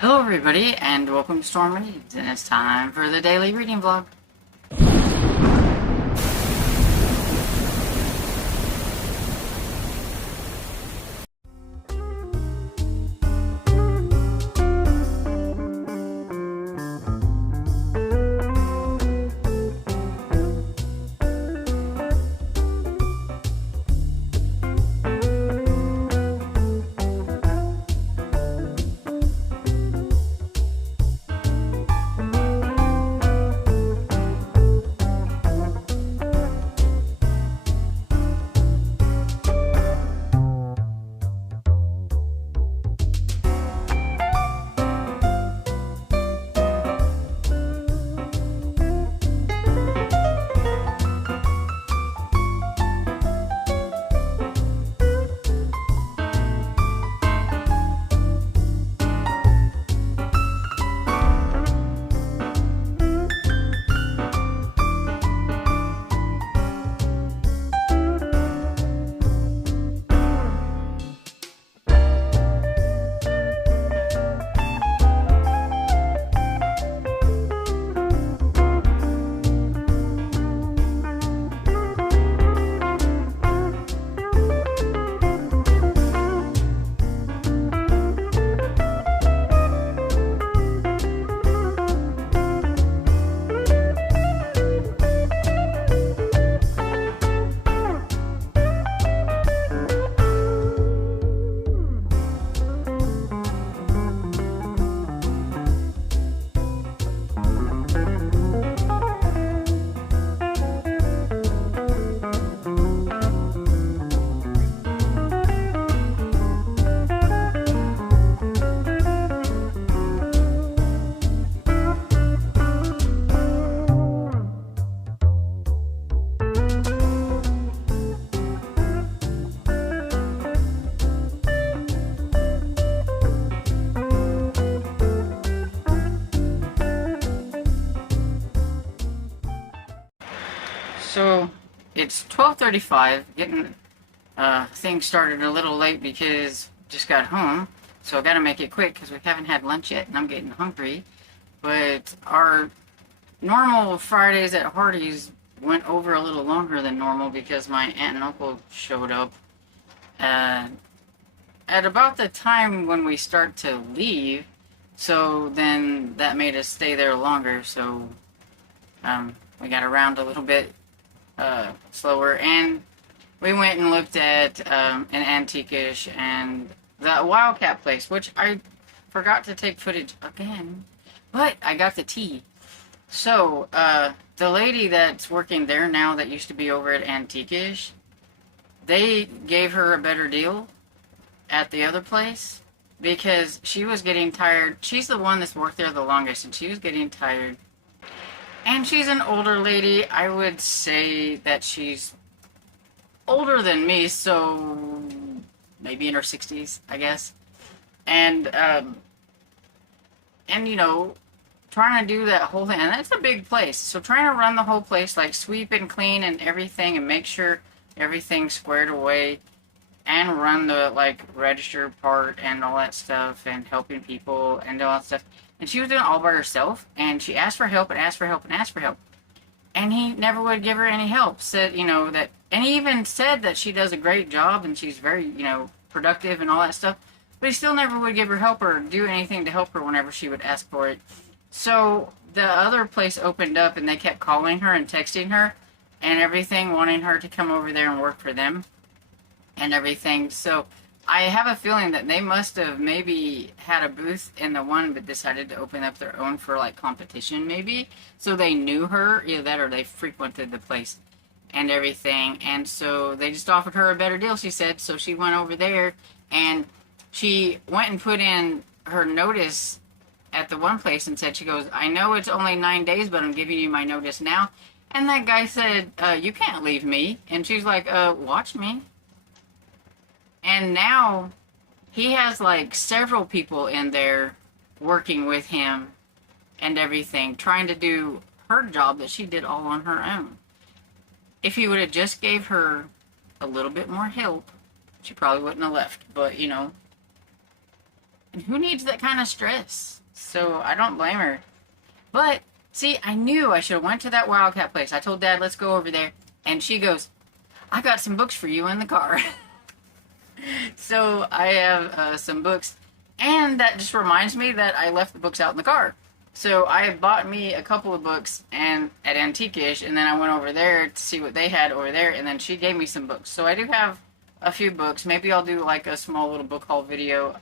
Hello everybody, and welcome to Storm Reads, and it's time for the daily reading vlog. So, it's 12:35, getting things started a little late because just got home, so I gotta make it quick because we haven't had lunch yet and I'm getting hungry. But our normal Fridays at Hardee's went over a little longer than normal because my aunt and uncle showed up uh, at about the time when we start to leave, so then that made us stay there longer, so we got around a little bit slower, and we went and looked at an antique-ish and the Wildcat place, which I forgot to take footage again, but I got the tea. So, the lady that's working there now that used to be over at Antique-ish, they gave her a better deal at the other place because she was getting tired. She's the one that's worked there the longest, and she was getting tired. And she's an older lady. I would say that she's older than me, so maybe in her 60s, I guess. And you know, trying to do that whole thing, and that's a big place. So trying to run the whole place, like sweep and clean and everything, and make sure everything's squared away, and run the like register part and all that stuff, and helping people and all that stuff. And she was doing it all by herself, and she asked for help and asked for help and asked for help. And he never would give her any help. Said, that, and he even said that she does a great job and she's very, productive and all that stuff. But he still never would give her help or do anything to help her whenever she would ask for it. So the other place opened up and they kept calling her and texting her and everything, wanting her to come over there and work for them and everything. So I have a feeling that they must have maybe had a booth in the one but decided to open up their own for like competition maybe. So they knew her, either that or they frequented the place and everything. And so they just offered her a better deal, she said. So she went over there and she went and put in her notice at the one place and said, she goes, I know it's only 9 days, but I'm giving you my notice now. And that guy said, you can't leave me. And she's like, watch me. And now he has like several people in there working with him and everything, trying to do her job that she did all on her own. If he would have just gave her a little bit more help, she probably wouldn't have left. But, And who needs that kind of stress? So I don't blame her. But, see, I knew I should have went to that Wildcat place. I told Dad, let's go over there. And she goes, I got some books for you in the car. So I have some books. And that just reminds me that I left the books out in the car. So I bought me a couple of books and at Antiquish, and then I went over there to see what they had over there, and then she gave me some books. So I do have a few books. Maybe I'll do like a small little book haul video.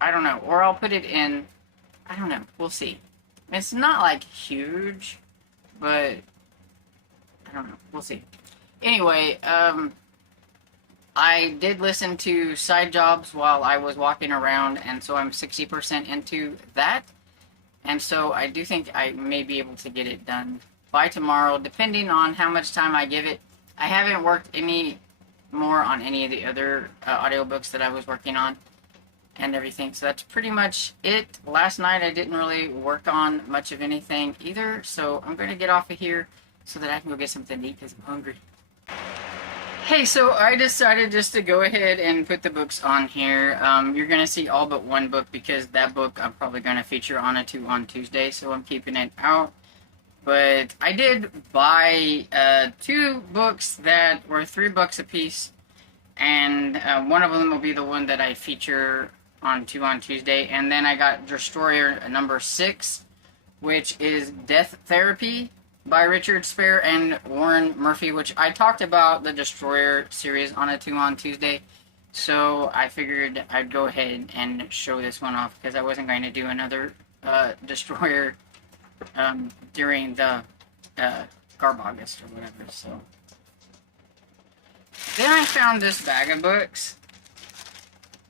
I don't know. Or I'll put it in, I don't know. We'll see. It's not like huge, but I don't know. We'll see. Anyway, I did listen to Side Jobs while I was walking around, and so I'm 60% into that. And so I do think I may be able to get it done by tomorrow, depending on how much time I give it. I haven't worked any more on any of the other audiobooks that I was working on and everything. So that's pretty much it. Last night I didn't really work on much of anything either. So I'm going to get off of here so that I can go get something to eat because I'm hungry. Hey, so I decided just to go ahead and put the books on here. You're going to see all but one book because that book I'm probably going to feature on on Tuesday, so I'm keeping it out. But I did buy 2 books that were $3 a piece, and one of them will be the one that I feature on Tuesday. And then I got Destroyer number 6, which is Death Therapy by Richard Spare and Warren Murphy, which I talked about the Destroyer series on Tuesday. So I figured I'd go ahead and show this one off because I wasn't going to do another Destroyer during the Garbogust or whatever. So then I found this bag of books.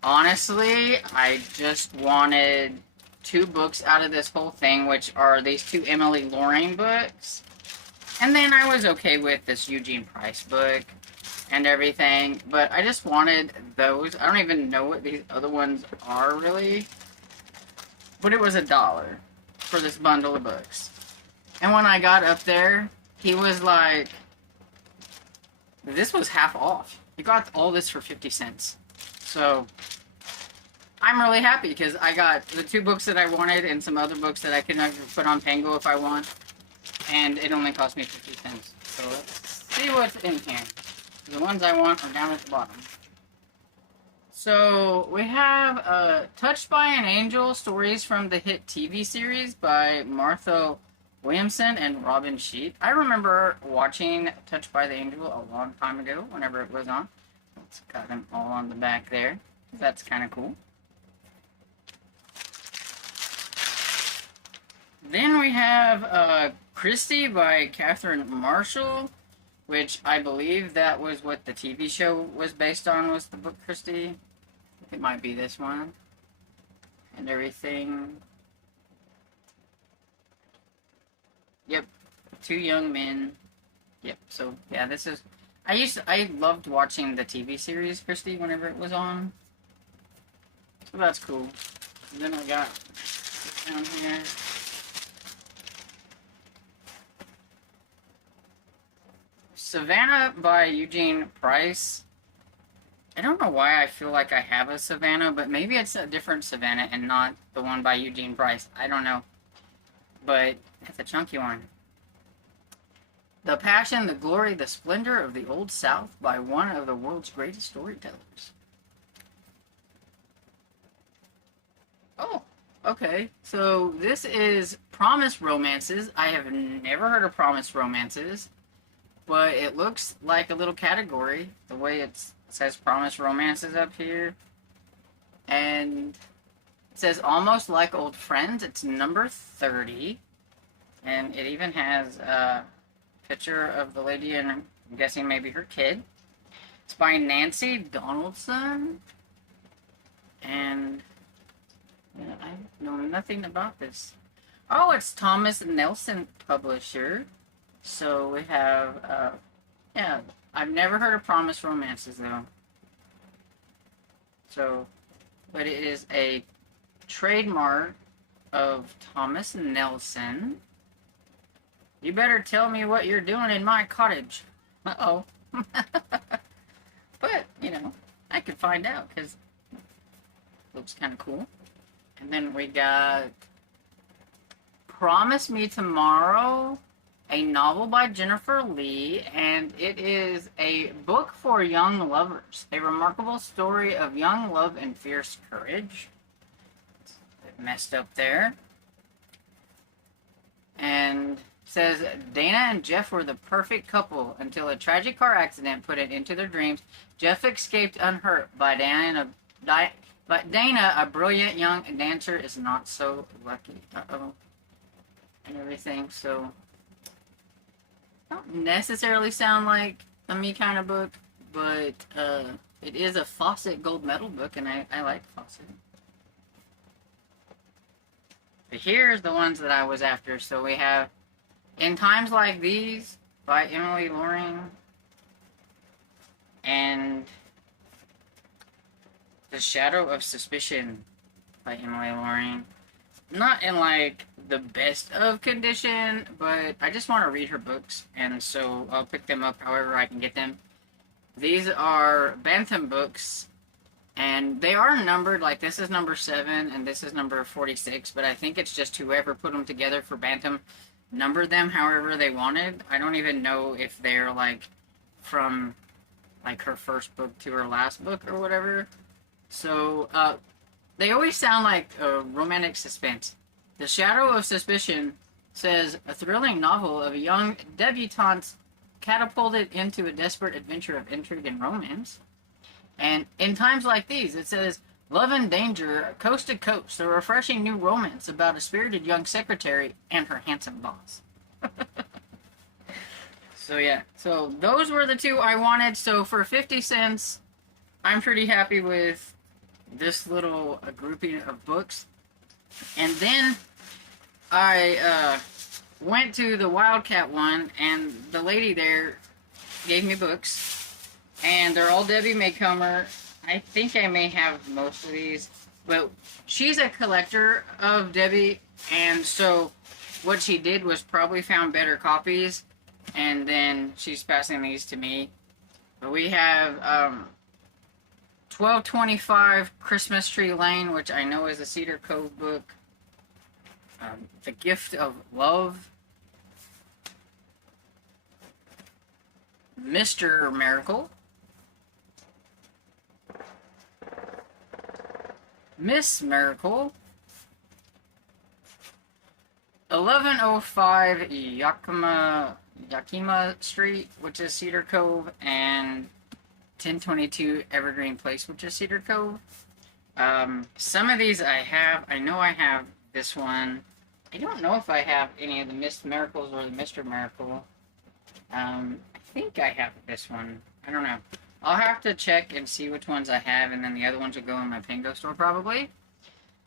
Honestly, I just wanted 2 books out of this whole thing, which are these 2 Emily Loring books. And then I was okay with this Eugene Price book and everything, but I just wanted those. I don't even know what these other ones are really, but it was $1 for this bundle of books. And when I got up there, he was like, this was half off. You got all this for 50 cents. So I'm really happy because I got the 2 books that I wanted and some other books that I can put on Pango if I want. And it only cost me 50 cents. So let's see what's in here. The ones I want are down at the bottom. So we have Touched by an Angel, stories from the hit TV series by Martha Williamson and Robin Sheet. I remember watching Touched by the Angel a long time ago, whenever it was on. It's got them all on the back there. That's kind of cool. Then we have Christie by Catherine Marshall, which I believe that was what the TV show was based on, was the book Christie. It might be this one. And everything. Yep. 2 young men. Yep. So, yeah, this is... I loved watching the TV series Christie whenever it was on. So that's cool. And then I got down here. Savannah by Eugene Price. I don't know why I feel like I have a Savannah, but maybe it's a different Savannah and not the one by Eugene Price. I don't know. But it's a chunky one. The Passion, the Glory, the Splendor of the Old South by one of the world's greatest storytellers. Oh, okay. So this is Promise Romances. I have never heard of Promise Romances, but it looks like a little category, the way it says Promise Romances up here. And it says Almost Like Old Friends. It's number 30. And it even has a picture of the lady and I'm guessing maybe her kid. It's by Nancy Donaldson. And yeah, I know nothing about this. Oh, it's Thomas Nelson Publisher. So we have, yeah, I've never heard of Promise Romances though. So, but it is a trademark of Thomas Nelson. You better tell me what you're doing in my cottage. Uh-oh. But, you know, I could find out because it looks kind of cool. And then we got Promise Me Tomorrow, a novel by Jennifer Lee, and it is a book for young lovers. A remarkable story of young love and fierce courage. It messed up there. And says Dana and Jeff were the perfect couple until a tragic car accident put it into their dreams. Jeff escaped unhurt, but Dana, a brilliant young dancer, is not so lucky. Uh-oh. And everything, so don't necessarily sound like a me kind of book, but it is a Fawcett gold medal book, and I like Fawcett. But here's the ones that I was after. So we have In Times Like These by Emily Loring, and The Shadow of Suspicion by Emily Loring. Not in like the best of condition, but I just want to read her books, and so I'll pick them up however I can get them. These are Bantam books, and they are numbered. Like, this is number 7 and this is number 46, but I think it's just whoever put them together for Bantam numbered them however they wanted. I don't even know if they're like from like her first book to her last book or whatever. So they always sound like a romantic suspense. The Shadow of Suspicion says a thrilling novel of a young debutante catapulted into a desperate adventure of intrigue and romance. And In Times Like These, it says love and danger, coast to coast, a refreshing new romance about a spirited young secretary and her handsome boss. So yeah, so those were the two I wanted. So for 50 cents, I'm pretty happy with this little grouping of books. And then I went to the Wildcat one, and the lady there gave me books, and they're all Debbie Maycomer. I think I may have most of these, but she's a collector of Debbie, and so what she did was probably found better copies, and then she's passing these to me. But we have 1225 Christmas Tree Lane, which I know is a Cedar Cove book. The Gift of Love. Mr. Miracle. Miss Miracle. 1105 Yakima Street, which is Cedar Cove, and 1022 Evergreen Place, which is Cedar Cove. Some of these I have. I know I have this one. I don't know if I have any of the Miss Miracles or the Mr. Miracle. I think I have this one. I don't know. I'll have to check and see which ones I have, and then the other ones will go in my Pingo store probably.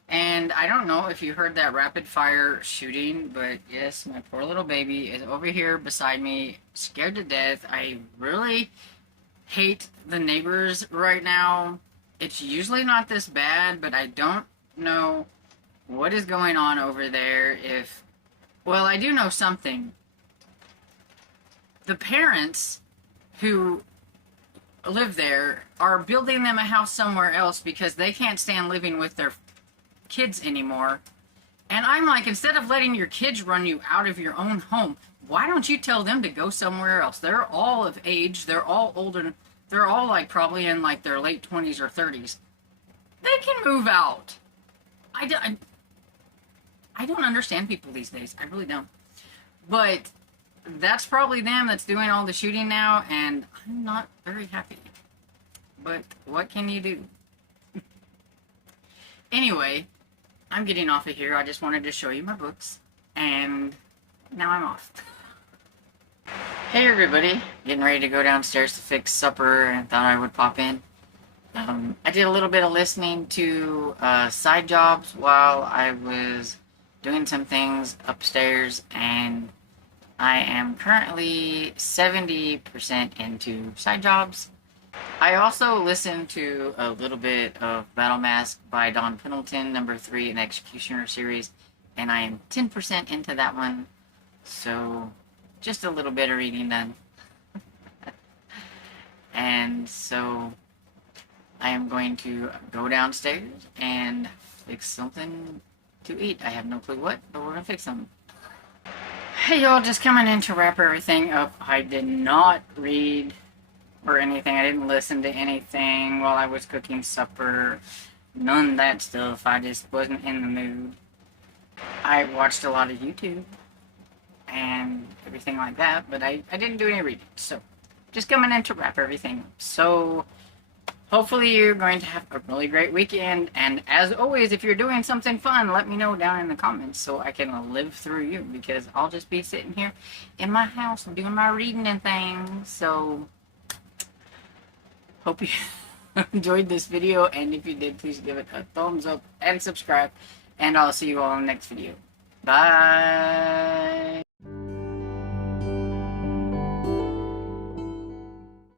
And I don't know if you heard that rapid fire shooting, but yes, my poor little baby is over here beside me, scared to death. I really hate the neighbors right now. It's usually not this bad, but I don't know what is going on over there. Well, I do know something. The parents who live there are building them a house somewhere else because they can't stand living with their kids anymore. And I'm like, instead of letting your kids run you out of your own home, why don't you tell them to go somewhere else? They're all of age. They're all older. They're all like probably in like their late 20s or 30s. They can move out. I don't understand people these days. I really don't. But that's probably them that's doing all the shooting now, and I'm not very happy. But what can you do? Anyway, I'm getting off of here. I just wanted to show you my books, and now I'm off. Hey everybody, getting ready to go downstairs to fix supper, and thought I would pop in. I did a little bit of listening to side jobs while I was doing some things upstairs, and I am currently 70% into side jobs. I also listened to a little bit of Battle Mask by Don Pendleton, number 3 in the Executioner series, and I am 10% into that one, so just a little bit of reading done. And so I am going to go downstairs and fix something to eat. I have no clue what, but we're gonna fix something. Hey y'all, just coming in to wrap everything up. I did not read or anything. I didn't listen to anything while I was cooking supper. None of that stuff. I just wasn't in the mood. I watched a lot of YouTube and everything like that, but I didn't do any reading. So, just coming in to wrap everything up. So, hopefully you're going to have a really great weekend, and as always, if you're doing something fun, let me know down in the comments so I can live through you, because I'll just be sitting here in my house doing my reading and things. So, hope you enjoyed this video, and if you did, please give it a thumbs up and subscribe, and I'll see you all in the next video. Bye!